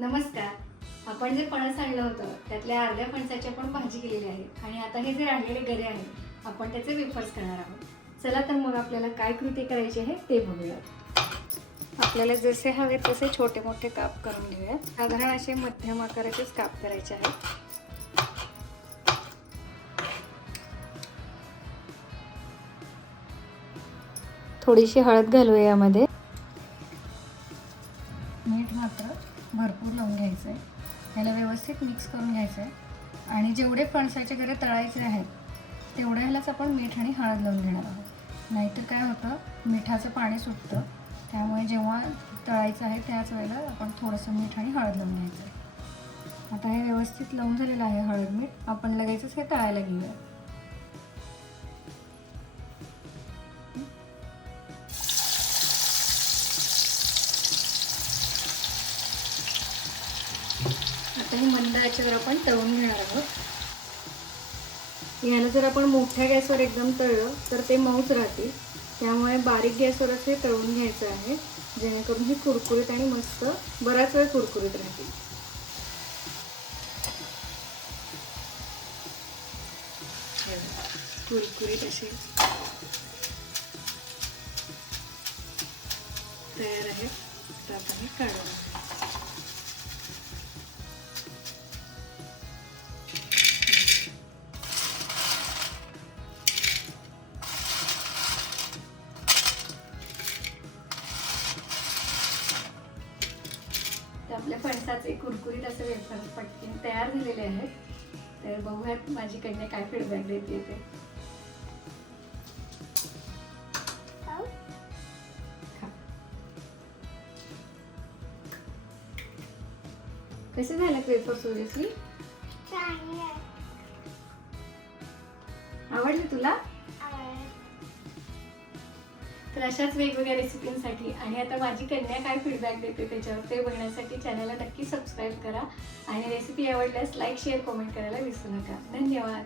नमस्कार. आपण जे फणस आणलं होतं त्यातल्या अर्ध्या फणसाची आपण भाजी केलेली आहे. आणि आता हे जे राहिलेले गरे आहेत आपण त्याचे वेफर्स करणार आहोत. चला तर मग आपल्याला काय कृती करायची आहे ते बघूयात. आपल्याला जसे हवे तसे छोटे मोठे काप करून घेऊयात. साधारण असे मध्यम आकाराचेच काप करायचे आहेत. थोडीशी हळद घालूया यामध्ये. मीठ मात्र. भरपूर लावून घ्यायचं आहे ह्याला व्यवस्थित मिक्स करून घ्यायचं आहे आणि जेवढे फणसाचे गरे तळायचे आहेत तेवढ्या ह्यालाच आपण मीठ आणि हळद लावून घेणार आहोत. नाहीतर काय होतं मिठाचं पाणी सुटतं. त्यामुळे जेव्हा तळायचं आहे त्याच वेळेला आपण थोडंसं मीठ आणि हळद लावून घ्यायचं आहे आता हे व्यवस्थित लावून झालेलं आहे हळद मीठ. आपण लगेचच हे तळायला घेऊया आता हे मंद याच्यावर आपण तळून घेणार आहोत. याला जर आपण मोठ्या गॅसवर एकदम तळलं तर ते मऊच राहतील. त्यामुळे बारीक गॅसवरच हे तळून घ्यायचं आहे. जेणेकरून हे कुरकुरीत आणि मस्त बराच वेळ कुरकुरीत राहतील. कुरकुरीत असे तयार आहे. तर आपण हे काढून तर आपल्या फणसाचे कुरकुरीत असे वेफर पटकन तयार झालेले आहेत. तर बघूयात माझी कन्या काय फीडबॅक देते ते. कसे झाले वेफर सोजेसली आवडले तुला? तर अशाच वेगवेगळ्या रेसिपींसाठी आणि आता माझी कन्या काय फीडबॅक देते त्याच्यावर ते बघण्यासाठी चॅनलला नक्की सबस्क्राईब करा. आणि रेसिपी आवडल्यास लाईक शेअर कमेंट करायला विसरू नका. धन्यवाद.